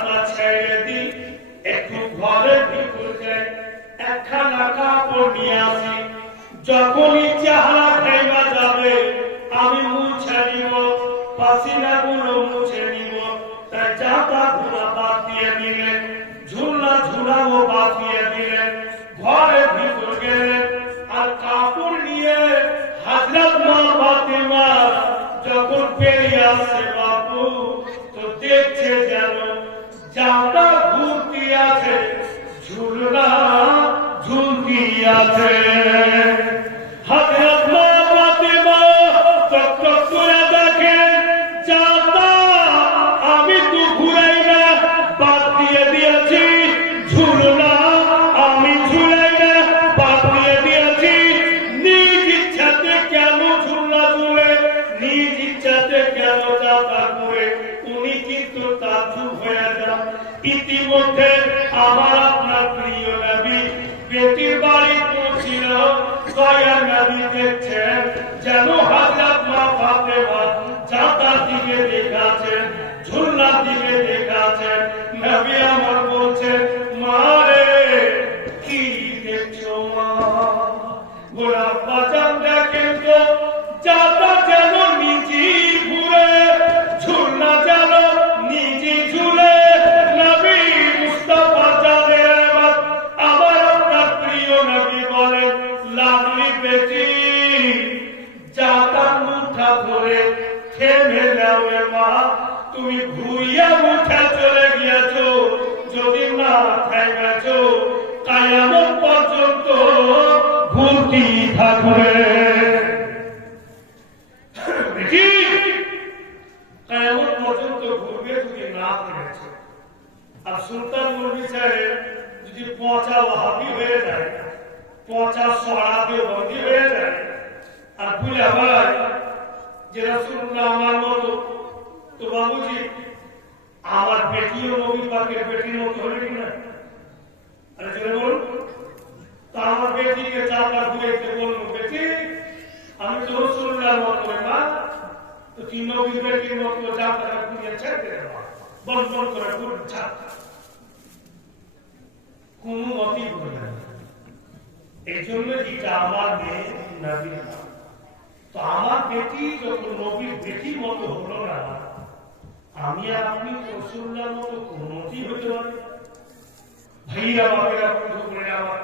বিছানা ছেড়ে দিই, একটু ঘরে ভিতরে যাই, একখানা কাপড় নিয়ে আসি। যখনই চেহারা ভেঙে যাবে আমি মুছে নিব, পাসিনা গুলো মুছে নিব। তাই জামা গুলো বাদ দিয়ে দিলেন, ঝুলা ঝুলাও বাদ দিয়ে দিলেন, ঘরে ভিতর গেলেন। আর কাপড় নিয়ে হযরত মা ফাতেমা যখন বেরিয়ে আসে বাবু, তো দেখছে যেন জামা ঘুরতি আছে, ঝুলনা ঝুলতি আছে। হযরত মা ফাতেমা টক টক করে দেখে জামা আমি তো ঘুরাই না, বাদ দিয়ে দিয়েছি, ঝুলনা আমি ঝুলাই না, বাদ দিয়ে দিয়েছি। নিজ ইচ্ছাতে কেন ঝুলনা ঝুলে, নিজ ইচ্ছাতে কেন জামা ঘুরে, উনি কিন্তু তাজ্জুব হয়ে যান। ইতিমধ্যে আমার আপনার প্রিয় নবী বেটির বাড়ি পৌঁছিল। দয়ার নবী দেখছেন যেন হযরত মা ফাতেমা জাতার দিকে দেখাচ্ছেন, ঝুলনার দিকে দেখাচ্ছেন। নবী আমার বলছেন, মা রে কি দেখছো মা? গোলাপ বাজান দেখেন তো জাতা যেন নিজে ঘুরে, ঝুলনা যেন নিজে ঝুলে। নবী মুস্তাফা জানের আমার আপনার প্রিয় নবী বলেন, লাডলি বেটি জাতার মুঠা ধরে থেমে যাও মা, তুমি ঘুরিয়া মুঠা চলে গিয়েছো, যদি না থেমেছো কিয়ামত পর্যন্ত ঘুরতি থাকবে। বেটি কিয়ামত পর্যন্ত ঘুরবে যদি না থেমেছো। আর সুলতান মুরগি সাহেব যদি পচা ওয়াহাবি হয়ে যায়, পচা সরাতে বন্দী হয়ে যায়, আর ভুলে আবার যে রাসূলুল্লাহ আমার মতো, তো বাবুজি আমার বেটিও নবী পাকের বেটির মতো হলে কিনা? আরে জোরে বলুন। তা আমার বেটিকে চারবার ঘুরাইতে বলবো, বেটি আমি তো রাসূলুল্লাহর মতো না, তো তিন নবীর বেটির মতো চারবার ঘুরিয়ে ছেড়ে দেবো, বল বল করে ঘুরে ছাড়, কোনো মতেই ঘুরে না। এই জন্য যেটা আমার মেয়ে নবী, তো আমার বেটি যখন নবীর বেটির মতো হলো না, আমি আর আপনি রাসূলুল্লাহর মতো কোন মতেই হতে পারে? ভাইয়া বাবারা বন্ধু করে আমার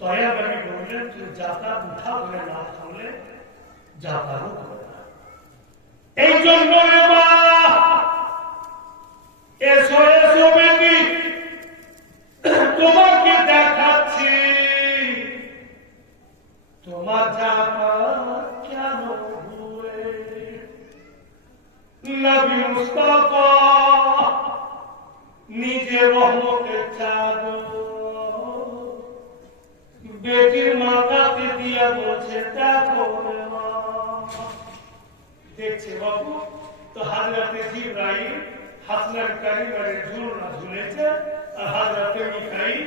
দয়া করে বললেন, তুই জাতা উঠা করে না থামলে জাতারও করে না। এই জন্য রে মা, এসো এসো বেটি, তোমাকে দেখাচ্ছি তোমার জাতা কেন ঘুরে। নবী মুস্তাফা নিজে রহমতের চাদর বেটির মাথাতে দিয়া বলছে, দেখো মা। দেখছে বাবু, তো হযরতে জিবরাইল হাসনার কারিমের ঝুলনা ঝুলেছে, আর হযরতে মিকাইল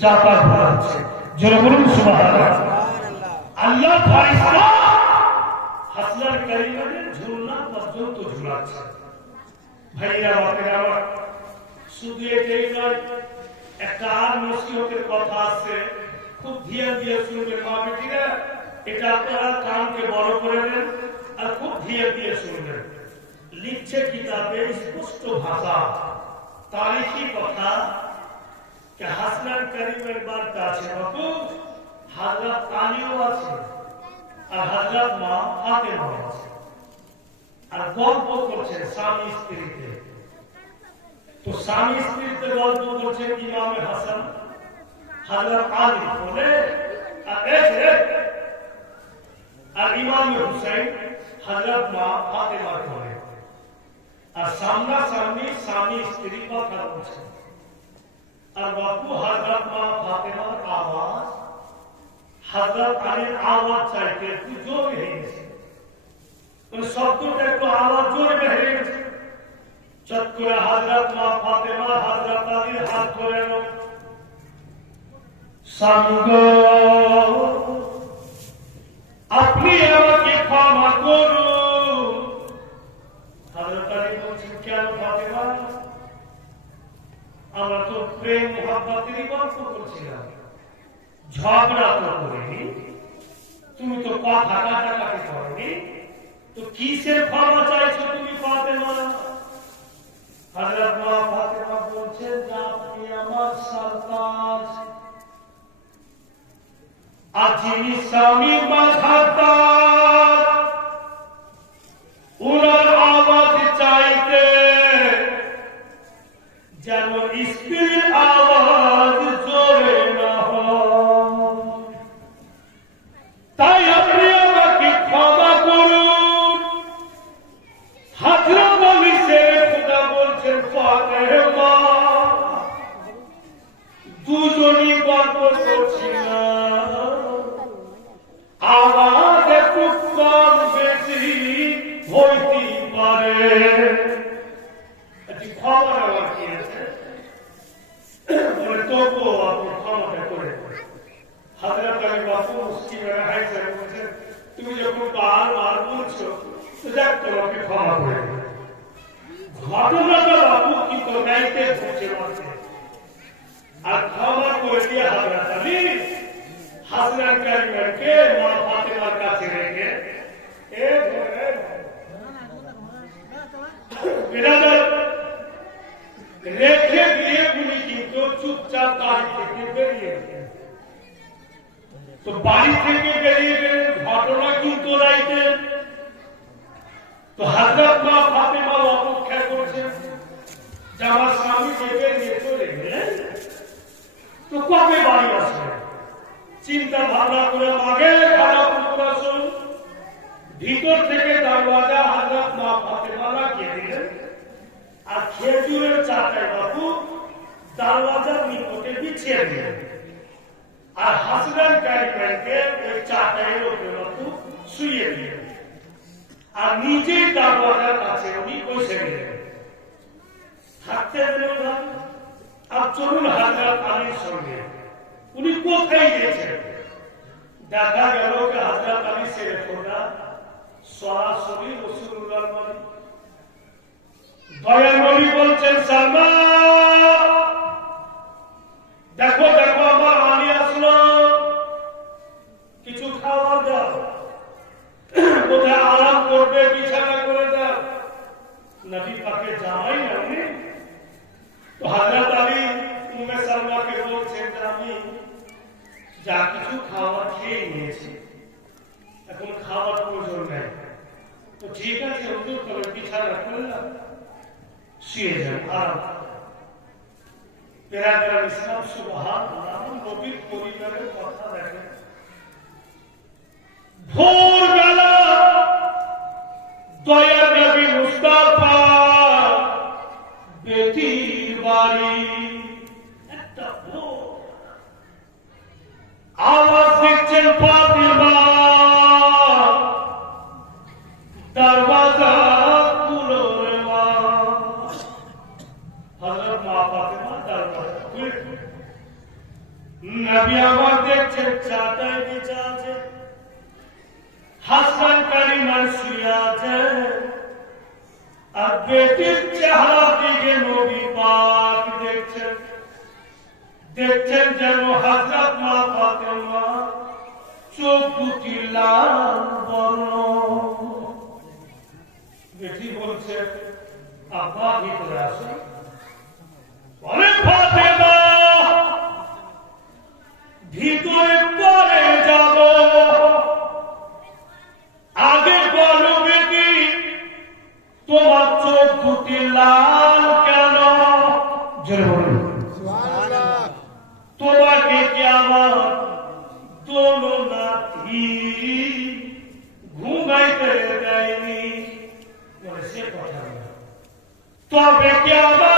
জাতা ঘোরাচ্ছে। জোরে বলুন সুবহানাল্লাহ। আল্লাহ ফেরেশতা হাসনার কারিমের ঝুলনা পর্যন্ত ঝুলাচ্ছে। ভাইরা বাপেরা আমার, শুধু এটাই নয়, একটা আর নসিহতের কথা আছে, খুব ধ্যান দিয়ে শুনবেন মা বেটিরা। এটা আপনারা কানকে বড় করে দেন আর খুব ধ্যান দিয়ে শুনবেন। লিখছে কিতাবে স্পষ্ট ভাষা, তারিখী কথা, যে হাসনান কারিমের বার্তা আছে বাবু, হযরত আলীও আছে আর হযরত মা ফাতেমা আছে, আর গল্প করছেন স্বামী স্ত্রীতে। তো স্বামী স্ত্রীতে গল্প করছেন ইমামে হাসান হযরত আলী বলে, আর ইমামে হুসাইন হযরত মা ফাতেমা বলে, আর সামনা সামনি স্বামী স্ত্রী কথা বলছেন। আর বাপু হযরত মা ফাতেমার আওয়াজ হযরত আলীর আওয়াজ চাইতে একটু জোরে হয়ে গেছে, শব্দটা একটু আওয়াজ জোরে বেড়ে গেছে। চট করে হযরত মা ফাতেমা হযরত আলীর হাত ধরে নেন, স্বামী গো আপনি আমাকে ক্ষমা করুন। হযরত আলী বলছেন, কেন ফাতেমা? আমরা তো প্রেম মোহাব্বতেরই গল্প করছিলাম, ঝগড়া তো করিনি, তুমি তো কথা কাটাকাটি করনি, তো কিসের ক্ষমা চাইছো তুমি ফাতেমা? হযরত মা ফাতেমা বলছেন যে আপনি আমার সরতাজ, আর যিনি স্বামী বাঁধাতার উনার আওয়াজ চাইতে যেন স্ত্রীর আওয়াজ জোরে না হয়। তাই আপনি আমাকে ক্ষমা করুন। হযরত আলী শের খোদা বলছেন ফাতেমা, দুজনই গল্প করছি না, আওয়াজ একটু কম বেশি হইতে পারে। ক্ষমা নেওয়ার কি আছে? তবুও আপনি ক্ষমাটা করে দেন। হযরত আলী বাপু মুসলিমের হাইসার বলছেন, তুমি যখন বারবার বলছো তো যাক তোমাকে ক্ষমা করে দেন। ঘটনাটা বাপু কিন্তু নাইতে ঘটছে মাঝে, আর ক্ষমা করে দিয়ে হযরত আলী হাসনান কারিমকে মা ফাতেমার কাছে রেখে রেখে দিয়ে উনি কিন্তু চুপচাপ বাড়ি থেকে বেরিয়ে গেলেন। তো বাড়ি থেকে বেরিয়ে গেলেন, ঘটনা কিন্তু রাইতে। তো হযরত মা ফাতেমা অপেক্ষা করছেন যে আমার স্বামী যে বেরিয়ে চলে গেলেন, তো কবে বাড়ি আসবেন? চিন্তা ভাবনা করে মাগে খারাপ আসুন, ভিতর থেকে দরওয়াজা হযরত মা ফাতেমা লাগিয়ে দিলেন, আর খেজুরের চাটাই বাবু দরওয়াজার নিকটে বিছিয়ে দিলেন, আর হাসনান কারিমকে ওই চাটাইয়ের উপরে বাবু শুইয়ে দিলেন, আর নিজেই দরওয়াজার কাছে উনি বসে গেলেন। থাকতে দিলেন না। আর চলুন হযরত আলীর সঙ্গে। উনি কোথায় গেছেন? দেখা গেল যে হযরত আলী শের খোদা সরাসরি রাসূলুল্লাহর বাড়ি। দয়ার নবী বলছেন, সালমা দেখো দেখো আমার আলী আসলো, কিছু খাওয়া দাও, কোথায় আরাম করবে বিছানা করে দাও। নবী পাকের জামাই নবী। তো হযরত আলী উম্মে সালমাকে বলছেন যে আমি যা কিছু খাওয়া খেয়ে নিয়েছি, এখন খাওয়ার প্রয়োজন নেই। তো ঠিক আছে হুজুর, তবে বিছানা করলাম, শুয়ে যান, আরাম। পেরাগ্রাম ইসলাম সুবহানাল্লাহ, নবীর পরিবারের কথা দেখেন। ভোরবেলা দয়ার নবী মুস্তাফা বেটির বাড়ি, একটা আওয়াজ দিচ্ছেন ফাতেমা, দরওয়াজা খুলো রে মা। হযরত মা ফাতেমা দরওয়াজা খুলে নবী আমার দেখছেন চাটাই বিছা আছে, হাসনান কারিমার শুয়ে আছে, আর বেটির চেহারা দিকে নবী পাক দেখছেন। দেখছেন যেন হযরত মা ফাতেমা চোখ দুটি লাল বর্ণ। বেটি বলছে, আব্বা ভিতরে আসুন। বলে ফাতেমা ভিতরে পরে যাব, আগে বলো বেটি তোমার চোখ দুটি লাল কেন? জোরে বলুন। তোমাকে কি আমার দোলো নাতি ঘুমাইতে দেয়নি? সে কথা তবে কি আমার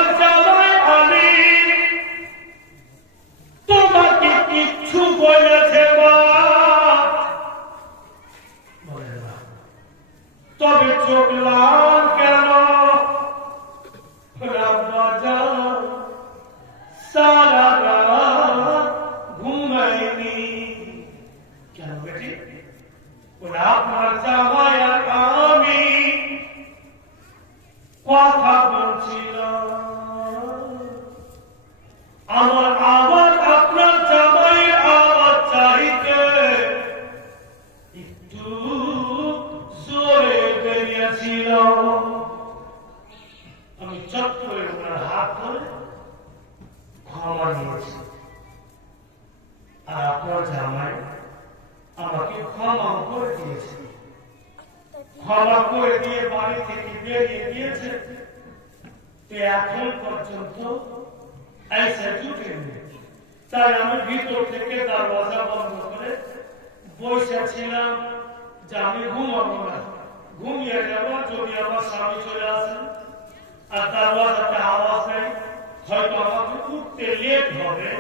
আমার আওয়াজ আপনার জামাইয়ের আওয়াজ চাইতে একটু জোরে বেরিয়েছিল। আমি চট করে ওনার হাত ধরে ক্ষমা নিয়েছি, আর আপনার জামাই আমাকে ক্ষমা করে দিয়েছে। ক্ষমা করে দিয়ে বাড়ি থেকে বেরিয়ে গিয়েছে, এখন পর্যন্ত ऐसे জুটেনি। তাই আমি ভিতর থেকে দরজা বন্ধ করে বসেছিলাম যে আমি ঘুমাবো না, ঘুমিয়ে যাবো। যদি আমার স্বামী চলে আসেন আর দরজাতে আওয়াজ নেই, হয়তো আমাকে উঠতে লেট হবে,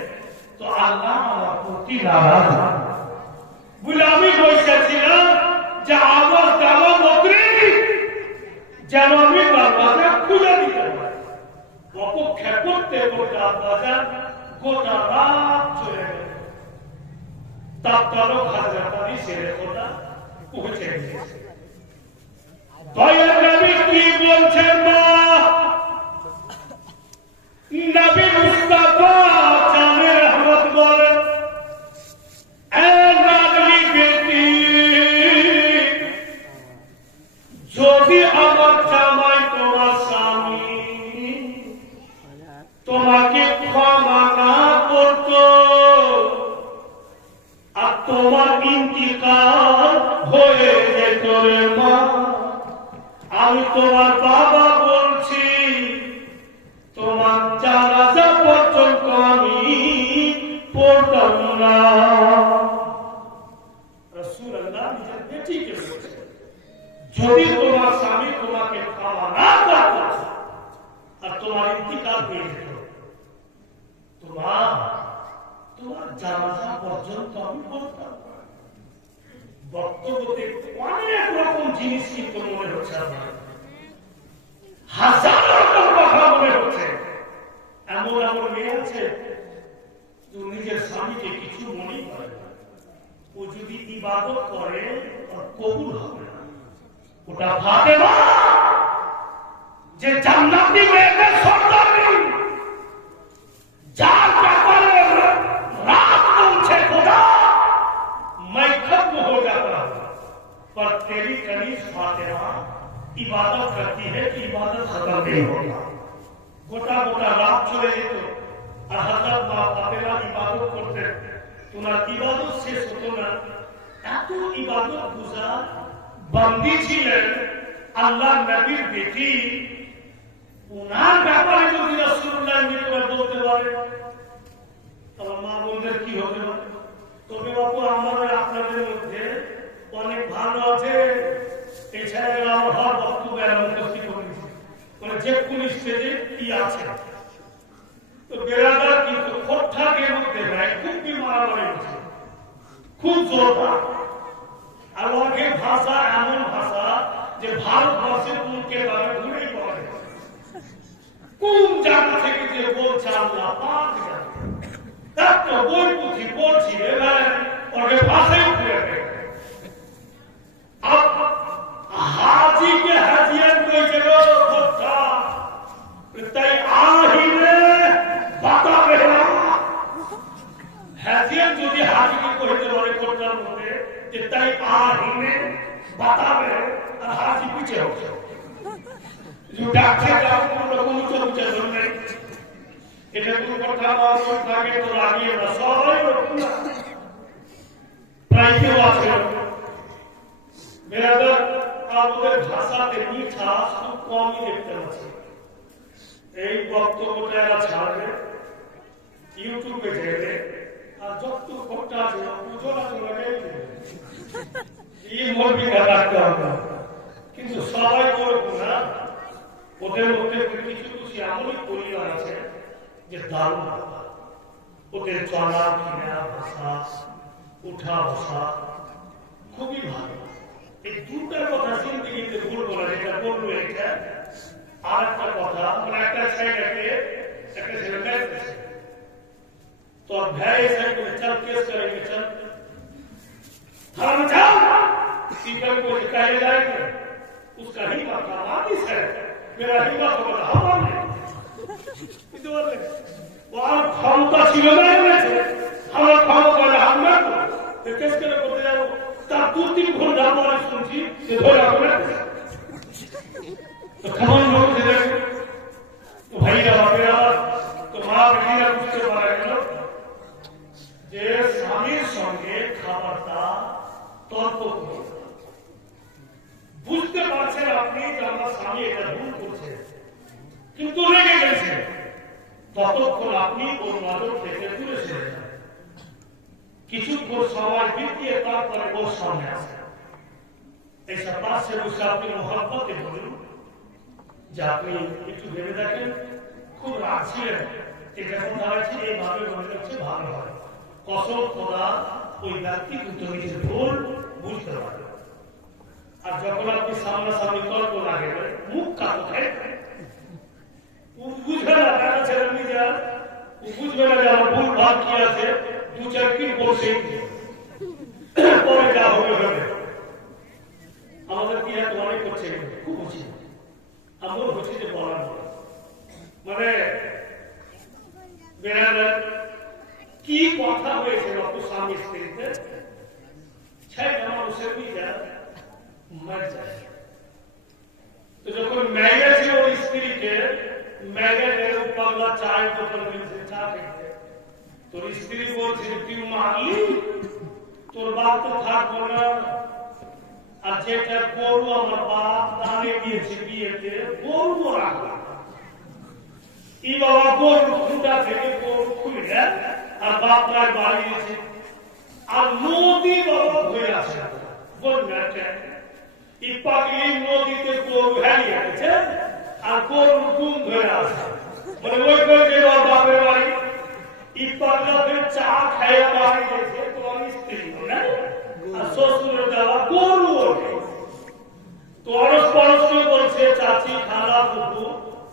তো আল্লাহ আমার প্রতি নারাজ বলে আমি বসেছিলাম যে আওয়াজ দেওয়া মাত্রই যেন আমি দরজা খুলে দিতে পারি। অপেক্ষা করতে করতে আব্বাজান গোটা রাত চলে গেল। তারপরও হাজরত আলী শেরে খোদা পৌঁছে গিয়েছে। দয়ার নবী কি বলছেন না, নবী মুস্তাফা জানে রহমত বলেন, এ লাডলি বেটি, যদি আমার জামাই তোমার স্বামী তোমাকে ক্ষমা না করত আর তোমার ইন্তিকাল হয়ে যেত রে মা, আমি তোমার বাবা বলছি, তোমার জানাজা পর্যন্ত আমি পড়তাম না। রাসূলুল্লাহ নিজের বেটিকে বলছেন, যদি তোমার স্বামী তোমাকে ক্ষমা না করত আর তোমার ইন্তিকাল হয়ে যেত, তোমার জানাজা পর্যন্ত আমি পড়তাম না। বক্তব্যতে অনেক রকম জিনিস কিন্তু মনে হচ্ছে, আপনার হাজার রকম কথা মনে হচ্ছে। এমন এমন মেয়ে আছে নিজের স্বামীকে কিছু মনেই করে না, ও যদি ইবাদত করে ওর কবুল হবে না। ওটা ফাতেমা যে জান্নাতি মেয়েদের সর্দারনি, যার ব্যাপারে রাত বলছে খোদা मैं खत्म हो जाता हूं, पर तेरी कनीज फातिमा इबादत करती है कि इबादत खत्म नहीं होता। गोटा गोटा रात चले যেত আর হযরত মা ফাতিমা ইবাদত করতেন, ওনার ইবাদত শেষ হতো না। এত ইবাদত গুজার বন্দী ছিলেন আল্লাহর নবীর বেটি। ওনার ব্যাপারে যদি রাসূলুল্লাহ নিকট বলতে পারে, তবে মা বোনদের কি হবে? তবে বাবু আমাদের আপনাদের মধ্যে অনেক ভালো আছে, এছাড়া আমার হর বক্তব্য উপস্থিত করেছি, মানে যে কোন স্টেজে কি আছে। তো বেরাদার কিন্তু খোট্টাকের মধ্যে নাই, খুব মারামারি হচ্ছে, খুব জোরদার। আর ওদের ভাষা এমন ভাষা যে ভারতবর্ষের মুখে তারা ঘুরেই পড়ে, কোন জায়গা থেকে যে বলছে আল্লাহ পাক জানে। একটা বই পুঁথি পড়ছি, এবার ওকে ভাষাই ঘুরে হাজিকে হাজিয়ান করেছিল খোট্টা, তাই আহিলে বাতাবে না। হাজিয়ান যদি হাজিকে কইতে পারে খোট্টার মধ্যে যে তাই আহিলে বাতাবে, আর হাজি পিছে হচ্ছে ডাকছে এটা কোন কথা মানুষ থাকে তো লাগিয়ে না, সবাই প্রায় কেউ আছে। মেয়েদের আমাদের ভাষাতে মিঠাস খুব কমই দেখতে পাচ্ছি। এই বক্তব্যটা এরা ছাড়বে, ইউটিউবে ছেড়ে, আর যত খোট্টা আছে পুজোর আছে এই মর্মিটা রাখতে হবে। কিন্তু সবাই করবো না, ওদের মধ্যে কিছু কিছু এমনই পরিবার আছে যে দারুণ, ওদের চলা ফিরা ভাষা উঠা বসা খুবই ভালো। এই দুটার কথা জিন্দিগিতে ভুলবো না, যেটা বলবো এটা। আর একটা কথা, মানে একটা ছেলেকে একটা ছেলে দেখতেছে, तो भाई साहब को चल केस करेंगे, चल हम जाओ सीकर को शिकायत जाएगा, उसका ही मामला आदि है, मेरा ही बात होगा हवा में বুঝতে পারলেন? ওর ক্ষমতা ছিল না, এনেছে আমার ক্ষমতা আমরা কেস করে করতে যাবো। তার 2-3 ঘন্টা পরে শুনছি যে ধরে রাখবে কেমন লোক ছিলেন ভাইরা বাপেরা, তো মা বেটিরা বুঝতে পারা গেল যে স্বামীর সঙ্গে খাবারটা তর্ক করে। বুঝতে পারছেন আপনি যে আমার স্বামী এটা ভুল করছে, কিন্তু রেগে গেছে, ততক্ষণ আপনি ওর নজর থেকে দূরে সরে যান। কিছুক্ষণ সময় বিতিয়ে তারপরে ওর সামনে আসে। এই সপ্তাহ সে বসে আপনি মহব্বতে বলুন যে আপনি একটু ভেবে দেখেন, খুব রাগ ছিলেন, এটা যখন দাঁড়াচ্ছি এইভাবে মনে হচ্ছে ভালো হয়। কসম খোদা ওই ব্যক্তি কিন্তু নিজের ভুল বুঝতে পারে। আর যখন আপনি সামনাসামনি তর্ক লাগে মুখ কাটো খায়, বুঝবে না টাকা ছেড়ে নিজে, বুঝবে না যে আমার ভুল ভাব কি আছে, 2-4 দিন বসে পরে যা হবে হবে। আমাদের কি হাত অনেক করছে, খুব হচ্ছে, আমার হচ্ছে যে বলার মানে বেড়ালেন কি কথা হয়েছে রক্ত স্বামী স্ত্রীতে, ছেড়ে আমার উসে যা মর যায়। তো যখন মেঘে ছিল ওর স্ত্রীকে, মেঘে পাগলা চায় বোতল দিয়েছে, চা খেতে। তোর স্ত্রী বলছে তুই মারলি, তোর বাপ তো থাকবো না, আর যেটা গরু আমার বাপ দানে দিয়েছে বিয়েতে, গরু রাখলাম। এই বাবা গরু খুঁটা থেকে গরু খুলে আর বাপ প্রায় বাড়ি দিয়েছে, আর নদী বাবা হয়ে আছে বন্যাটা। এই পাগলি নদীতে গরু ভেঙে গেছে আর গরু ডুম ধরে আছে, মানে ওই করে বাপের বাড়ি। এই পাগলাকে চা খেয়ে বাড়ি গেছে তোমার স্ত্রী, আর শ্বশুরের দেওয়া গরু ওঠে। তো অরস পরশকে বলছে চাচি খালা বুবু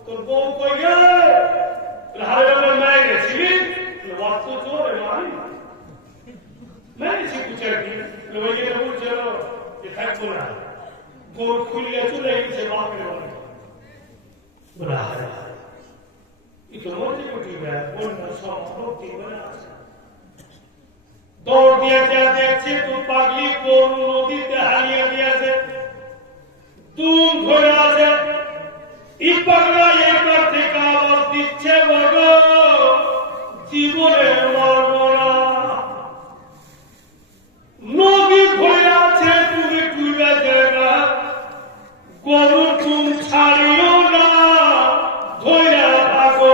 তোর বউ কই গে, হারে মেয়ে গেছিলি রক্ত জোরে মারি মেরেছি কুচার দিন ওই যে বলছিল যে থাকবো না, গরু খুলিয়ে চলে গেছে বাপের বাড়ি। দৌড় দিয়েছে, দেখছে তো পাগলি গরু নদীতে হারিয়ে দিয়েছে, তুম ধরে আছে। এই পাগলা একবার থেকে আওয়াজ দিচ্ছে বাবা জীবনে মরব না, নদী ধরে আছে তুমি ডুবে যায় না, গরু তুম ছাড়িও না, ধরে থাকো।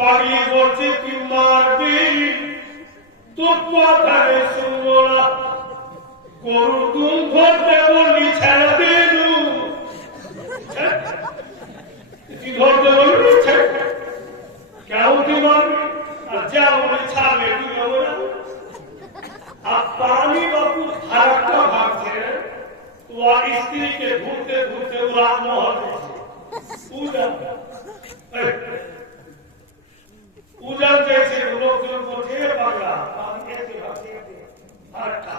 পাগলি বলছে তুই মারবি, তোর কথা শুনবো না, গরু তুম ধরতে বললি ছেড়ে দিলু, তুই ধরতে বলবি কেউ তুই মারবি, আর যা বলি ছাড়বে তুই যাবো না। আর পানি বাবু হারাটা ভাবছে তোমার স্ত্রীকে ঘুরতে ঘুরতে ওরা মহল উজান দিয়েছে, লোকজন বলছে পাগলা হারাটা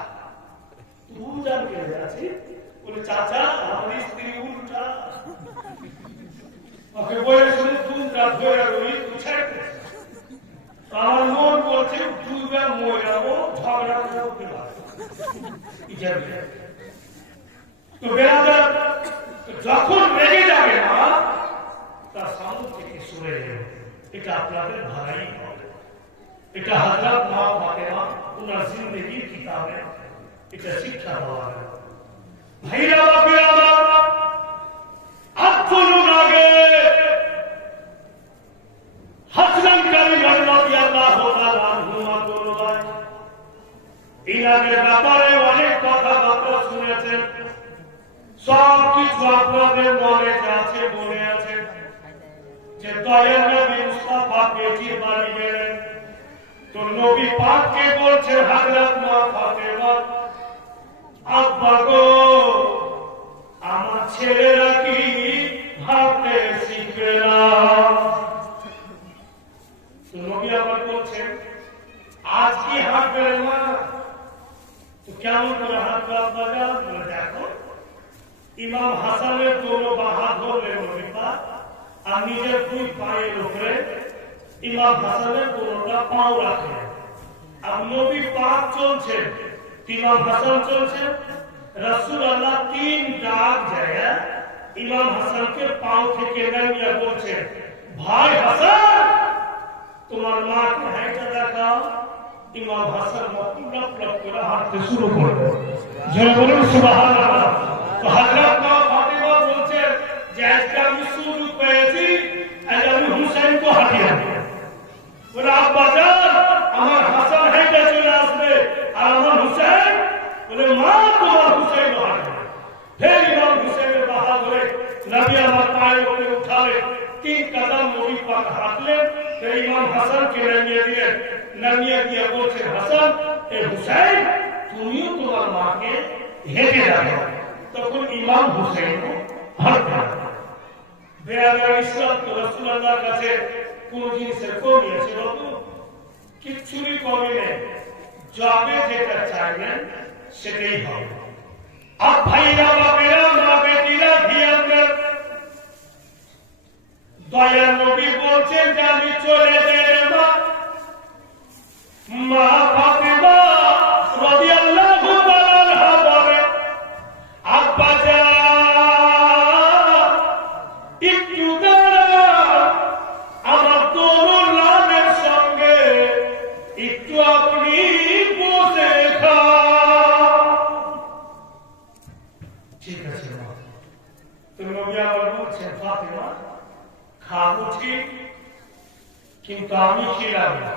তুই উজান পেয়ে যাচ্ছি, বলে চাচা আমার স্ত্রী উল্টা ওকে বলে শুনে দুটা ধরে রই তুই ছেড়ে। আমার মন বলছে দুইবার মরে যাবো, ঝগড়া করতে পারবো। তো বেড়াদার যখন রেগে যাবে না তার সামনে থেকে সরে যাবে, এটা আপনাদের ভাড়াই হবে। এটা হযরত মা ফাতেমা ওনার জিন্দেগির কিতাবে এটা শিক্ষা দেওয়া হয়। ভাইরা বাপেরা আজ চলুন আগে হাসান কারিম রাদিয়াল্লাহু তাআলা আনহুমা দরবারে ইনাদের ব্যাপারে অনেক কথাবার্তা শুনেছেন, সব কিছু আপনাদের মনে আছে বলে আছে যে দয়ার নবী মুস্তাফা পেটি বাড়ি গেলেন, তো নবী পাককে বলছে হযরত মা ফাতেমা আব্বা গো আমার ছেলেরা কি ভাবতে শিখবে না। নবী আবার বলছেন আজ কি হাঁটবে না, তো কেমন করে হাঁটবে আব্বা যাও, দেখো ইমাম হাসানের দোনো বাহা ধরলেন নবী পাক আর নিজের দুই পায়ের উপরে ইমাম হাসানের দোনোটা পাও রাখলেন। আর নবী পাক চলছেন, ইমাম হাসান চলছেন, রাসূলুল্লাহ তিন ডাক যায় ইমাম হাসানকে পাও থেকে নামিয়ে বলছেন, ভাই হাসান তোমার মাকে হাইটা দেখাও। ইমাম হাসান লপ লপ করে হাঁটতে শুরু করলেন। জোরে বলুন সুবহানাল্লাহ। তো হযরত মা ফাতেমা বলছেন যে আজকে আমি সুযোগ পেয়েছি, আজ আমি হুসাইনকে হাঁটিয়ে দেব। বলে আব্বা জান আমার হাসান হাইটা চলে আসবে আর আমার হুসাইন, বলে মা তোমার হুসাইন হাঁটবে। ফের ইমাম হুসাইনের বাহা ধরে নবী আমার পায়ের উপরে উঠালেন, 3 কদম নবী পাক হাঁটলেন। ফের ইমাম হাসানকে নামিয়ে দিলেন, নামিয়ে দিয়ে বলছেন হাসান এ হুসাইন তুমিও তোমার মাকে হেঁটে যাবে। তখন ইমাম হুসাইন হাঁটলেন। বেয়াদব ইসলাম তো রাসূলুল্লাহর কাছে কোন জিনিসের কমি আছে বাবু? কিচ্ছুই কমি নেই, যাবে যেটা চাইবেন সেটাই হবে। আর ভাইরা বাবেরা মা বেটিরা ধিয়ানদের দয়া নবী বলছেন যে আমি চলে যাই মা ফাতেমা রাদিয়াল্লাহু তাআলা বলে আব্বা জান একটু দাঁড়ান, আমার তরুণ লালের সঙ্গে একটু আপনি বসে খান। ঠিক আছে মা। তো নবী আবার বলছেন ফাতেমা খাবো ঠিক, কিন্তু আমি খিলাম না।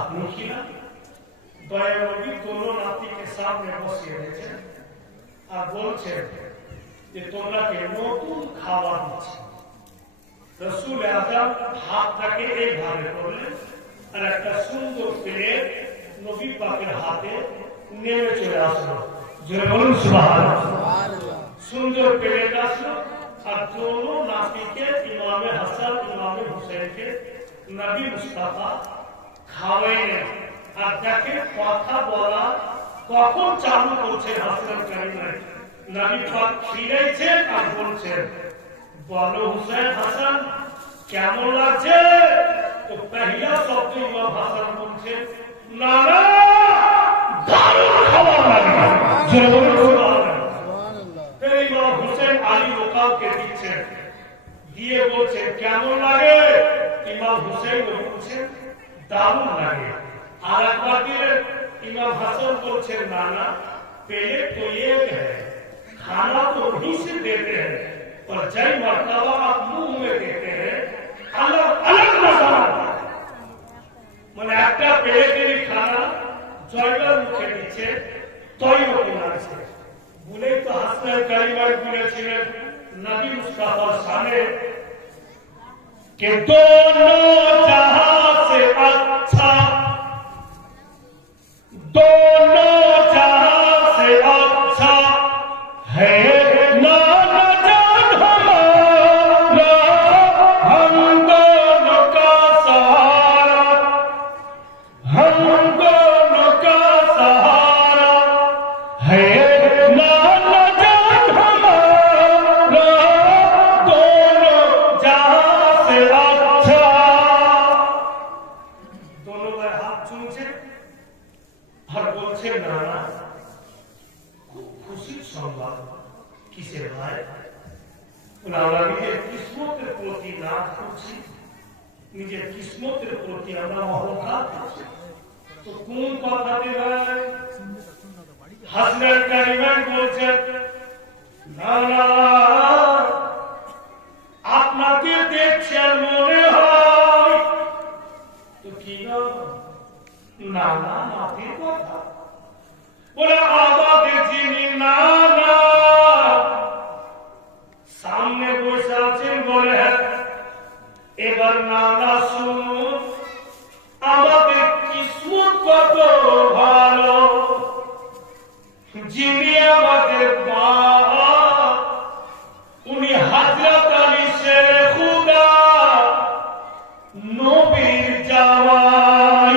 আপনি খিলাম? দয়া নবী दोनों নাতিকে সামনে বসিয়ে দিয়েছেন আর বলছেন যে তোমরাকে নতুন খাবার দিচ্ছি। রাসূল আযম হাতটাকে এইভাবে করলেন আর একটা সুন্দর প্লেট নবী পাকের হাতে নেমে চলে আসলো। জোরে বলুন সুবহানাল্লাহ। সুন্দর প্লেট আসলো আর दोनों নাতিকে ইমামে হাসান ইমামে হুসাইনকে নবী মুস্তাফা খাওয়াইলেন। আর দেখে কথা বলা কখন চালু করছেন হাসান কারিমের, নবী পাক খিলাইছেন আর বলছেন বলো হুসাইন হাসান কেমন লাগছে? তো পহলা শব্দ ইমাম হাসান বলছেন না না দারুণ খাবার লাগে। জোরে বলুন সুবহানাল্লাহ। ফের ইমাম হুসাইন আলী ওকালকে দিচ্ছেন, দিয়ে বলছেন কেমন লাগে? ইমাম হুসাইন বলছেন দারুণ লাগে। আর একবার দিলেন, इमाम हसन बोलते नाना पहले तो ये है खाना तो वहीं से देते हैं और जय मर्तबा आप मुंह में देते हैं अलग अलग मजा মানে একটা পেলেটেরই খানা জয়গার মুখে দিচ্ছে তৈরি হতে লাগছে বলেই তো হাসান কারিমার বলেছিলেন নবী মুস্তাফার সামনে कि दोनों जहां से अच्छा दोनों जहां से अच्छा है नाना जान हमारा हम दोनों का सहारा हम दोनों का सहारा है नाना जान हमारा दोनों जहां से अच्छा दोनों का हाथ चूमছে আর বলছেন নানা খুব খুশির সংবাদ কিসের ভাই আমরা নিজের কিসমতের প্রতি না করছি নিজের কিসমতের প্রতি আমরা অহংকার করছি তো কোন কথাতে ভাই হাসনাত কারিমান বলছেন নানা আপনাকে দেখছে আর মনে হয় তো কি না না মাটির কথা বলে আমাদের যিনি নানা সামনে বসে আছেন বলে এবার নানা শুনুন আমাদের কিসমত কত ভালো যিনি আমাদের বাবা উনি হযরত আলী শেরে খুদা নবীর জামাই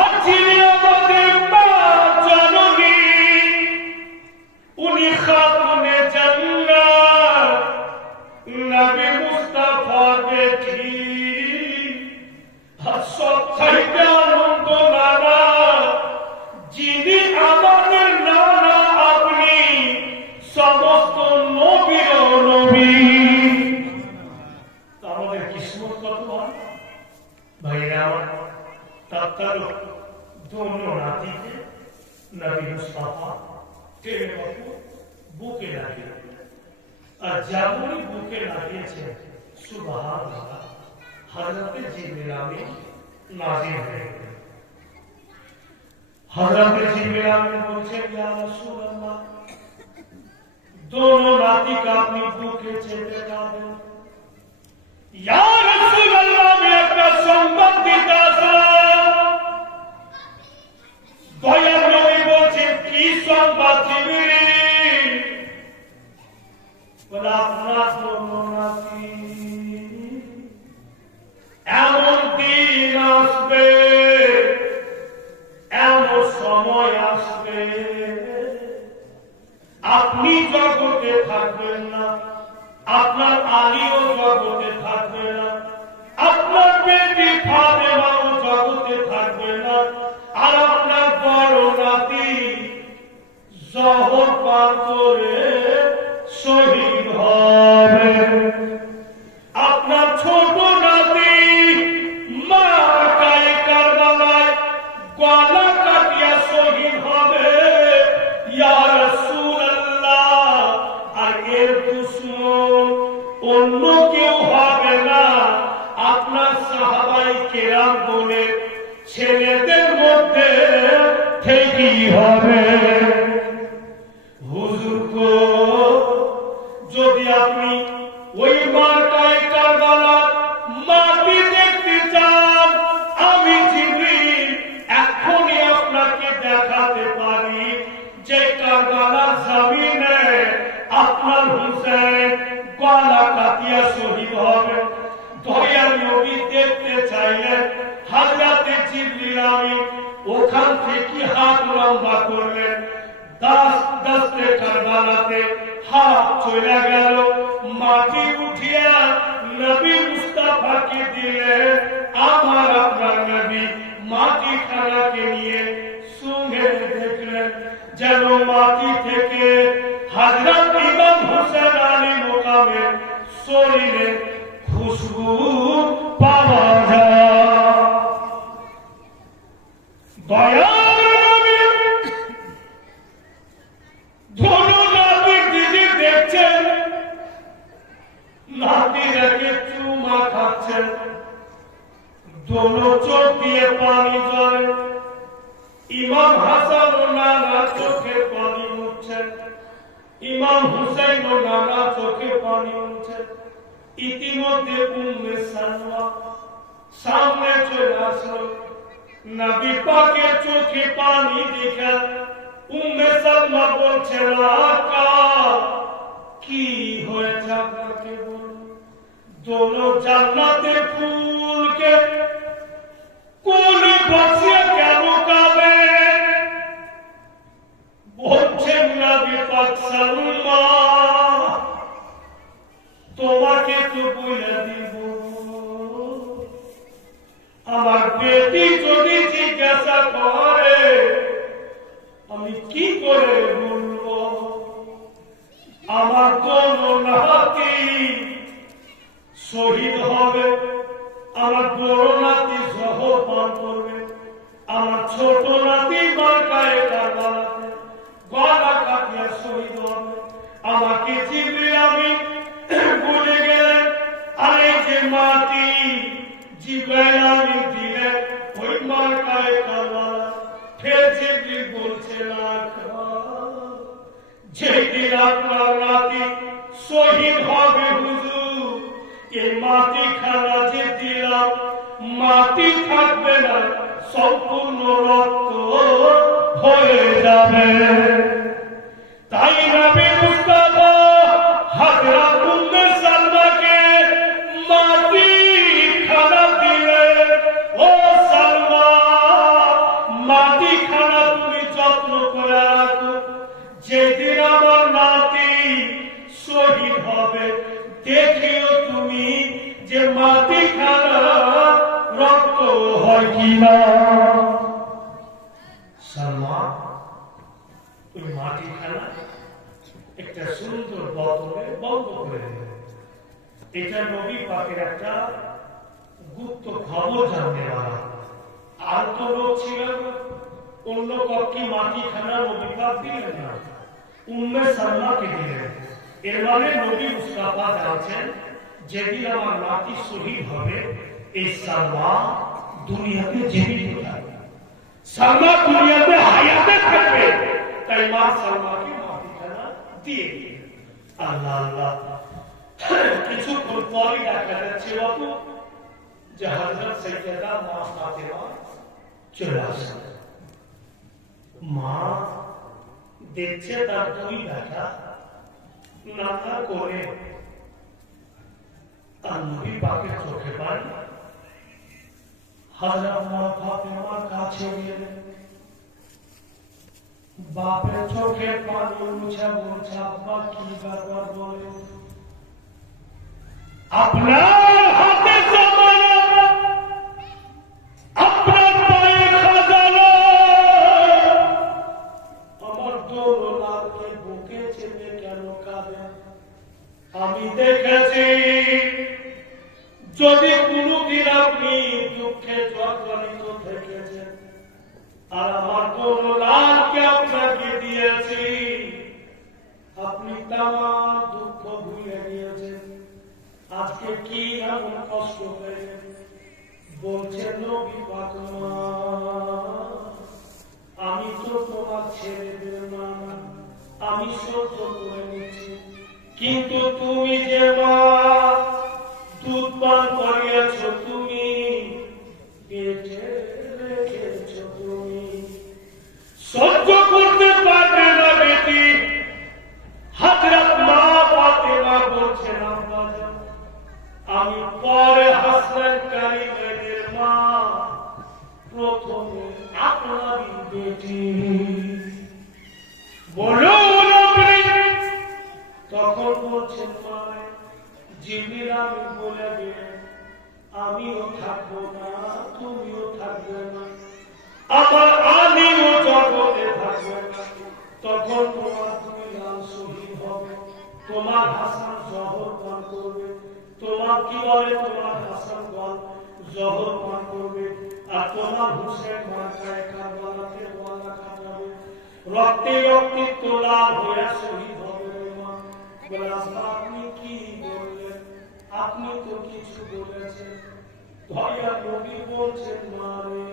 আর যিনি আমাদের মা জননী चलो दोनों नाती के नबी मुस्तफा टेने बापू बुके लागे और जामुनी बुके लागे छे सुबहान अल्लाह हजरत जिब्रील आमीन नाजिल हुए हजरत जिब्रील आमीन बोलছে या रसूल अल्लाह दोनों नाती का अपनी बुके चेपे लागे या रसूल अल्लाह में একটা সংবাদ দিতে আসলাম দয়ার নবী বলছেন কি সংবাদ জিবরিল বলে আপনার दोनों নাতি এমন দিন আসবে এমন সময় আসবে আপনি জগতে থাকবেন না আপনার আলীও জগতে থাকবে না আপনার বেটি ফাতেমাও জগতে থাকবে না আর আপনার বড় নাতি জহর পার করে শহীদ হবে আপনার ছোট নাতি মাকায়ে কারবালায় গলা কাটিয়া শহীদ হবে ইয়া রাসূলুল্লাহ আর এর দুশমন অন্য কেউ হবে না আপনার সাহাবায়ে কেরাম বলে ছেলেদের মধ্যে থেকেই হবে হুজুর গো যদি আপনি ওই মাকায়ে কারবালা মাটি দেখতে চান আমি জিবরিল এখনই আপনাকে দেখাতে পারি যে কারবালার জমিনে আপনার হুসাইন গলা কাটিয়া শহীদ হবে দয়ার নবী দেখতে চাইলেন হযরত জিবরিল আমিন ওখান থেকে হাত লম্বা করলেন দস্তে কারবালাতে হাত চলে গেল মাটি উঠিয়া নবী মুস্তাফাকে দিলেন আমার আপনার নবী মাটি খানাকে নিয়ে সঙ্গে দেখলেন যেন মাটি থেকে হযরত ইমাম হোসেন আলী মোকামে শরীরে খুশবু পাওয়া যায় দয়ার নবী दोनों नाती दिदी देखছেন नाती রেখে চুমা খাচ্ছেন दोनों চোখ দিয়ে পানি ঝরে ইমাম হাসান ও নানা চোখে পানি মুছছেন ইমাম হুসাইন ও নানা চোখে পানি মুছছেন ইতিমধ্যে উম্মে সালমা সামনে চলে আসলো নবী পাকের চোখে পানি দেখে উম্মে সালমা বলছে আকা কি হয়েছে আপনাকে বলুন दोनों জান্নাতের ফুলকে কোলে বসিয়ে কেন কাঁদে বলছেন নবী পাক সালমা তোমাকে তো বলে দিব আমার বেটি যদি জিজ্ঞাসা করে আমি কি করে বলবো আমার दोनों নাতি শহীদ হবে আমার বড় নাতি জহর পান করবে আমার ছোট নাতি মাকায়ে কারবালাতে গলা কাটিয়া শহীদ হবে আমাকে জিবরিল আমিন বলে গেলেন আরে যে মাটি জিবরাইল আমিন দিলেন ওই মাকায়ে কারবালা ফের জিবরিল বলছে না যেদিন আপনার নাতি শহীদ হবে হুজুর এই মাটি খানা যে দিলাম মাটি থাকবে না সম্পূর্ণ রক্ত হয়ে যাবে তাই নবী মুস্তাফা হযরত উম্মে সালমাকে মাটি খানা দিলেন ও সালমা মাটি খানা তুমি যত্ন করে রাখো যেদিন আমার নাতি শহীদ হবে দেখিও তুমি যে মাটি খানা রক্ত হয় কিনা সালমা ওই মাটি খানা একটা সুন্দর বোতলে বন্ধ করে দেবে এটা নবী পাকের একটা গুপ্ত খবর জানতে পারা আর তো লোক ছিল অন্য কক্ষে মাটি খানার অভিভাব দিলেন না, উম্মে সালমাকে দিলেন। এর মানে নবী মুস্তাফা জানছেন যেদিন আমার নাতি শহীদ হবে এই সালমা দুনিয়াতে জীবিত থাকবে, সালমা দুনিয়াতে হায়াতে থাকবে, তাই মা সালমাকে মাটিখানা দিয়ে দিলেন। আল্লাহ আল্লাহ, কিছুক্ষণ পরই দেখা যাচ্ছে বাবু যে হযরত সাইয়্যিদা মা ফাতেমা চলে আসেন। মা দেখছে তার দুই বেটা নানা করে, আর নবী পাকের চোখে পানি। হযরত মা ফাতেমার কাছে গেলেন, বাপের চোখে পানি মুছে বলছে, আব্বা কি ব্যাপার বলে? আপনার হাতে জমানো, আপনার পায়ে খাজানো, আমার দোনো লালকে বুকে চেপে কেন কাঁদেন? আমি দেখেছি যদি কোনদিন আপনি দুঃখে জর্জরিত থেকেছেন আর আমার দোনো লালকে আপনাকে দিয়েছি, আপনি তামাম দুঃখ ভুলে গিয়েছেন। আজকে কি এমন কষ্ট পেলেন? বলছেন নবী পাক, আমি তো তোমার ছেড়ে দেব না, আমি সহ্য করে নিচ্ছি, কিন্তু তুমি যে মা দুধ পান করিয়েছ, তুমি পেটে রেখেছ, তুমি সহ্য করতে পারবে না বেটি। হযরত মা ফাতেমা বলছেন, আব্বাজান আমি পরে হাসান কারিমের মা, প্রথমে আপনারই বেটি। বলুন আপনি। তখন বলছেন মা, জিবরিল আমি বলে দিলেন আমিও থাকবো না, তুমিও থাকবে না, আবার আমিও জগতে থাকবো না। তখন তোমার দুই লাল শহীদ হবে, তোমার হাসান জহর পান করবে, তোমার কি বলে তোমার হাসান জহর পান করবে, আর তোমার হুসেন মার্কায় কারবালাতে ওয়ালা কাটাবে, রক্তে রক্তিত লাল হয়ে শহীদ হবে। মা বলে, আপনি কি বললেন? আপনি তো কিছু বলেছেন। দয়ার নবী বলছেন, মা রে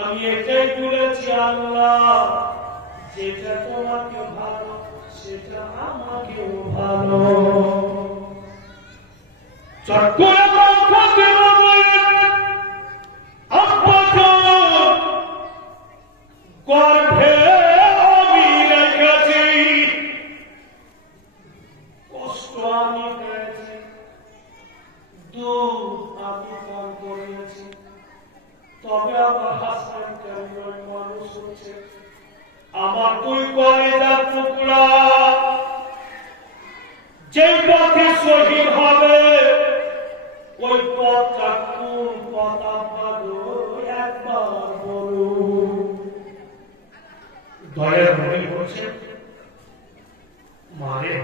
আমি এটাই বলেছি, আল্লাহ যেটা তোমাকে ভালো সেটা আমাকেও ভালো। গর্ভে আমি রেখেছি, কষ্ট আমি পেয়েছি, দুধ আমি পান করিয়েছি, তবে আমার হাসান কারিমের মানুষ হচ্ছে আমার দুই কলেজার টুকরা যে পথে শহীদ হবে, ওই পথটা কোন পথ আব্বাগো একবার বলুন। দয়ার নবী বলছেন, মারে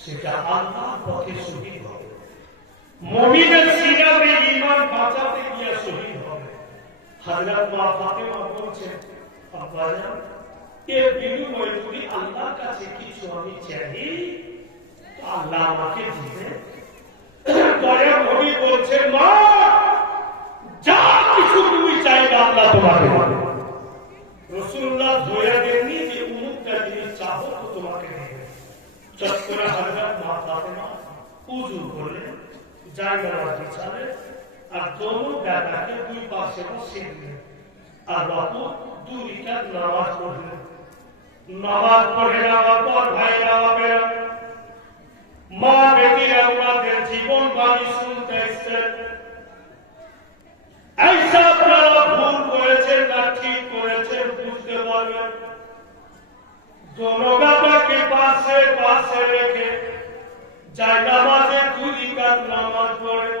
সেটা আল্লাহর পথে শহীদ হবে, মুমিনের সিনাতে ঈমান বাঁচাতে গিয়ে শহীদ হবে। হযরত মা ফাতেমা বলছেন, আব্বাজান এর বিনিময়ে যদি আল্লাহর কাছে কিছু আমি চাই, আল্লাহ আমাকে দিবে। দয়ার নবী বলছেন, মা যা কিছু তুমি চাইবে আল্লাহ তোমাকে দেবে। রাসূলুল্লাহ ধরে দেননি যে উমুকটা জিনিস চাও তো তোমাকে দেবে। চট করে হযরত মা ফাতেমা উযু করলেন, জায়গা বিছালেন, আর দোনো বেটাকে দুই পাশে বসিয়ে দিলেন, আর বাপু দুই রাকাত নামাজ পড়লেন। নামাজ পড়ে যাওয়ার পর ভাইরা বাবেরা মা বেটিরা ওনাদের জীবন বাণী শুনতে এসছেন। এইসব আপনারা ভুল করেছেন না ঠিক করেছেন বুঝতে পারবেন। দোনো বেটাকে পাশে পাশে রেখে যায় নামাজে দুই রাকাত নামাজ পড়ে।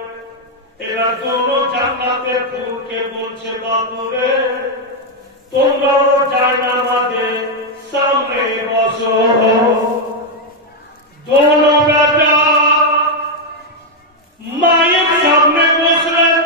এরা দোনো জান্নাতের ফুলকে বলছে, বাবুরে তোমরাও যায় নামাজে সামনে বসো। দোনো বেটা মায়ের সামনে বসলেন,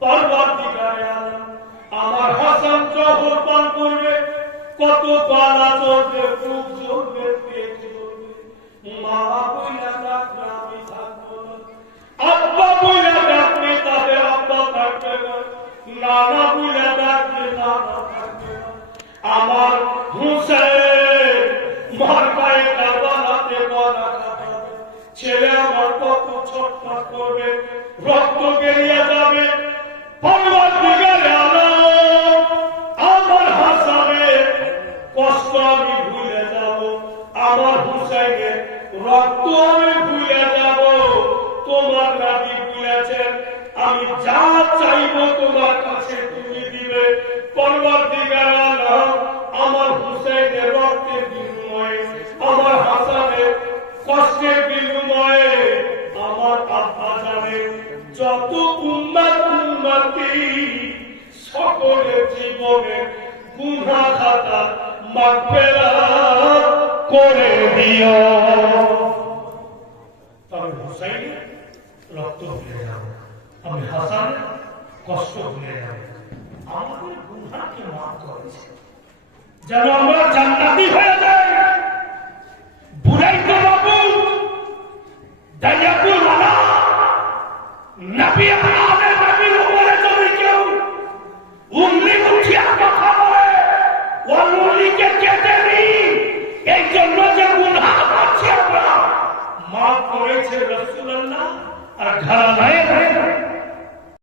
পরবর্তীকালে আমার হাসান জহর পান করবে, কত পালা চলবে, খুব চলবে, পেট চলবে, মা বইলা ডাকবে আমি থাকবো না, আব্বা বইলা ডাকবে তাদের আব্বা থাকবে না, নানা বইলা ডাকবে নানা থাকবে না। আমার হুসেন মার পায়ে কারবালাতে গলা কাটাবে, ছেলে আমার কত ছটফট করবে, রক্ত বেরিয়ে যাবে। পরবর্তীকালে আমার হাসানের কষ্ট আমি ভুলে যাব, আমার হুসাইনের রক্ত আমি ভুলে যাব। তোমার নাবি বলেছেন আমি যা চাইবো তোমার কাছে তুমি দিবে। পরবর্তীকালে আমার হুসাইনের রক্তের বিনিময়ে, আমার হাসানের কষ্টের বিনিময়ে আমার আব্বা জানে যত উম্মতি সকলের জীবনে গুনাহ খাতা মাগফিরাত করে দিও। তবে হুসাইনের রক্ত ভুলে যাব, আমি হাসানের কষ্ট ভুলে যাব, আমাদের গুনাহকে মাফ করেছে যেন আমরা জান্নাতি হয়ে যাই। বুড়াইতে বাবু দায়াকুল আলা নবী আলে নবীর উপরে যদি কেউ উংলি উঠিয়া কথা বলে, ওয়ালিকে কেটে নি, এই জন্য যে গুনাহ করছি আমরা মাফ করেছে রাসূলুল্লাহ। আর